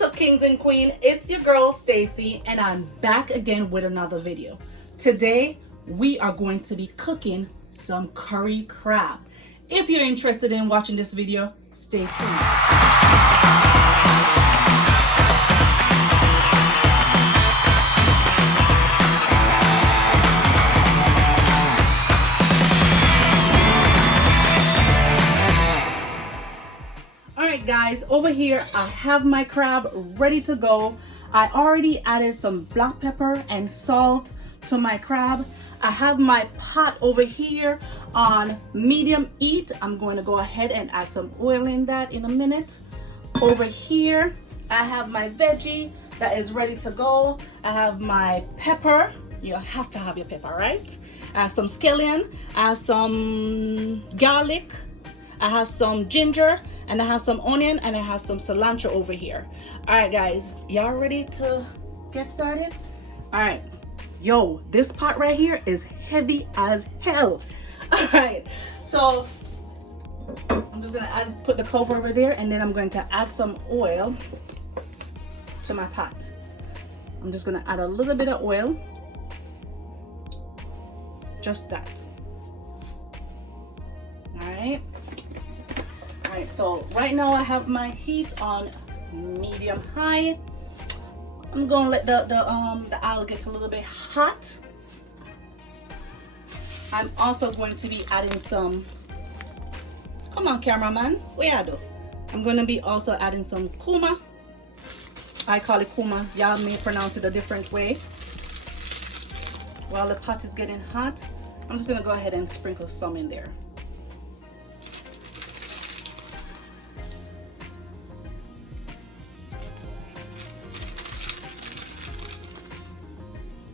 What's up, kings and queen? It's your girl Stacy, and I'm back again with another video. Today we are going to be cooking some curry crab. If you're interested in watching this video, stay tuned. Alright guys, over here I have my crab ready to go. I already added some black pepper and salt to my crab. I have my pot over here on medium heat. I'm going to go ahead and add some oil in that in a minute. Over here I have my veggie that is ready to go. I have my pepper. You have to have your pepper, right? I have some scallion, I have some garlic, I have some ginger, and I have some onion, and I have some cilantro over here. All right, guys, y'all ready to get started? All right, yo, this pot right here is heavy as hell. All right, so I'm just gonna put the cover over there, and then I'm going to add some oil to my pot. I'm just gonna add a little bit of oil, just that. All right. All right, so right now I have my heat on medium high. I'm gonna let the oil get a little bit hot. I'm also going to be adding some, come on cameraman, what you do? I'm gonna be also adding some kuma. I call it kuma, y'all may pronounce it a different way. While the pot is getting hot, I'm just gonna go ahead and sprinkle some in there.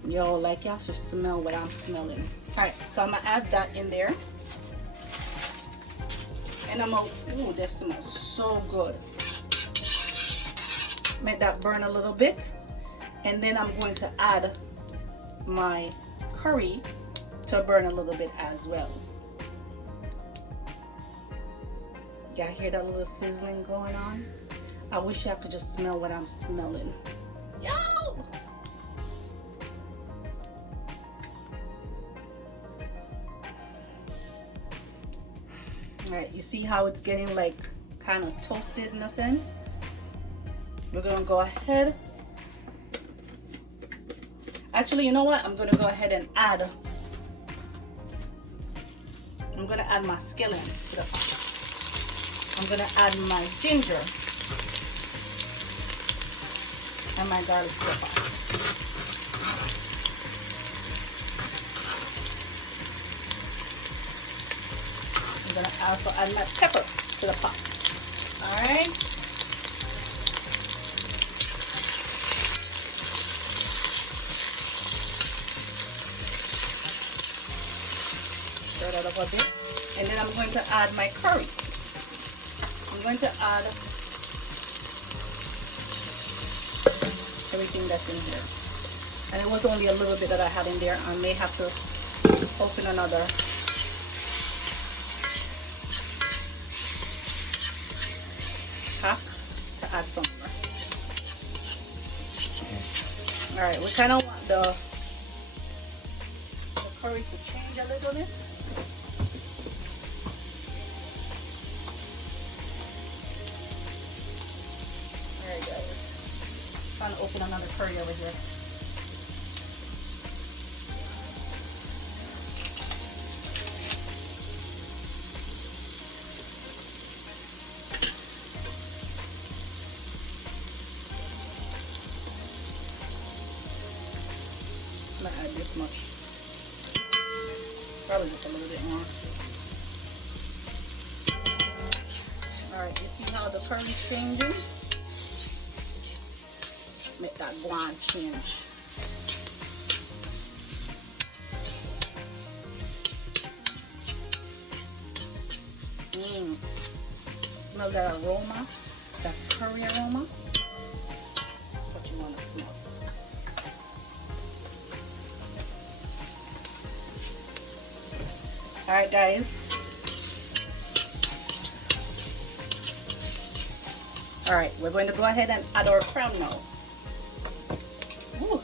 Yo, like y'all should smell what I'm smelling. All right, so I'm gonna add that in there. And I'm gonna, ooh, that smells so good. Make that burn a little bit. And then I'm going to add my curry to burn a little bit as well. Y'all hear that little sizzling going on? I wish y'all could just smell what I'm smelling. Yo! Alright, you see how it's getting like kind of toasted in a sense? We're gonna go ahead. Actually, you know what? I'm gonna go ahead and add. I'm gonna add my scallion to the pot. I'm gonna add my ginger and my garlic to the pot. I'm gonna also add my pepper to the pot. All right. Stir that up a bit, and then I'm going to add my curry. I'm going to add everything that's in here, and it was only a little bit that I had in there. I may have to open another. To add some more. All right, we kind of want the curry to change a little bit. All right, guys, trying to open another curry over here. I'm gonna add this much. Probably just a little bit more. Alright, you see how the curry's changing? Make that one change. Smell that aroma, that curry aroma. That's what you want to smell. Alright guys, All right, we're going to go ahead and add our crab now. Ooh.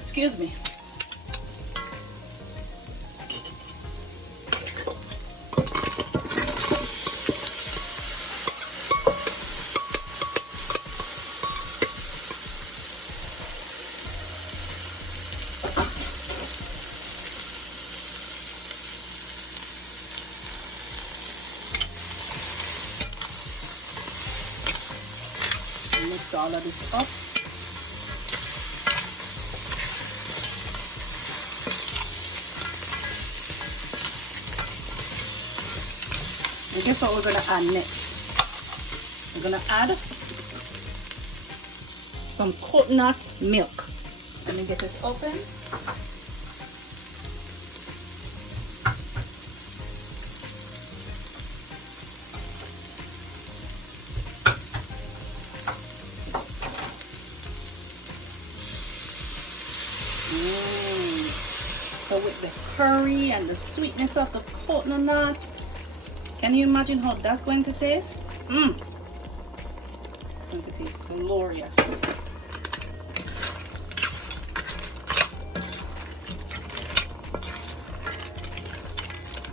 Excuse me. Mix all of this up. And guess what we're going to add next? We're going to add some coconut milk. Let me get this open. So with the curry and the sweetness of the coconut, can you imagine how that's going to taste? It's going to taste glorious.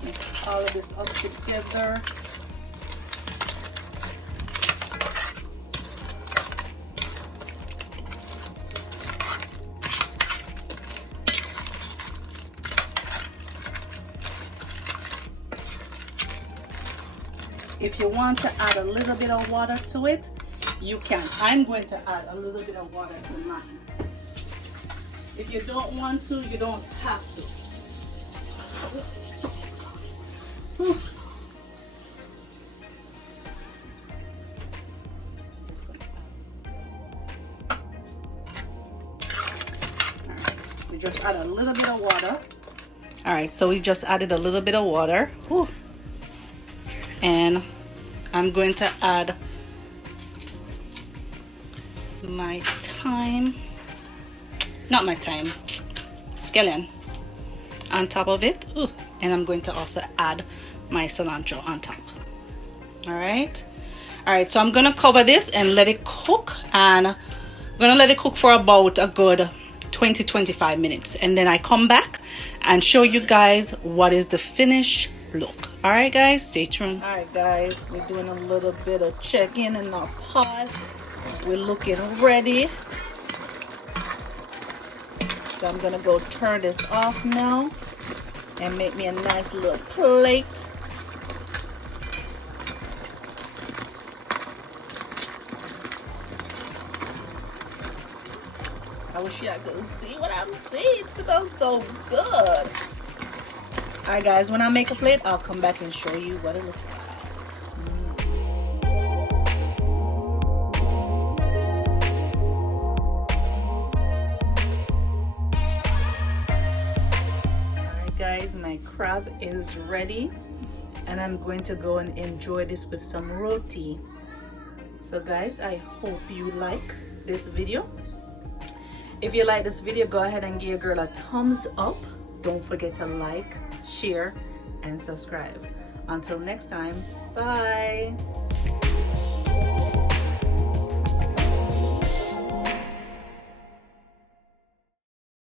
Mix all of this up together. If you want to add a little bit of water to it, you can. I'm going to add a little bit of water to mine. If you don't want to, you don't have to. Whew. Alright, we just add a little bit of water. Alright, so we just added a little bit of water. Whew. And I'm going to add my thyme, not my thyme, scallion on top of it. Ooh. And I'm going to also add my cilantro on top. All right, so I'm gonna cover this and let it cook, and I'm gonna let it cook for about a good 20-25 minutes, and then I come back and show you guys what is the finished look. All right guys, stay tuned. All right guys, we're doing a little bit of check-in in our pot. We're looking ready, so I'm gonna go turn this off now and make me a nice little plate. I wish y'all could see what I'm seeing. It smells so good. Alright guys, when I make a plate, I'll come back and show you what it looks like. Alright guys, my crab is ready, and I'm going to go and enjoy this with some roti. So guys, I hope you like this video. If you like this video, go ahead and give your girl a thumbs up. Don't forget to like, share, and subscribe. Until next time, bye.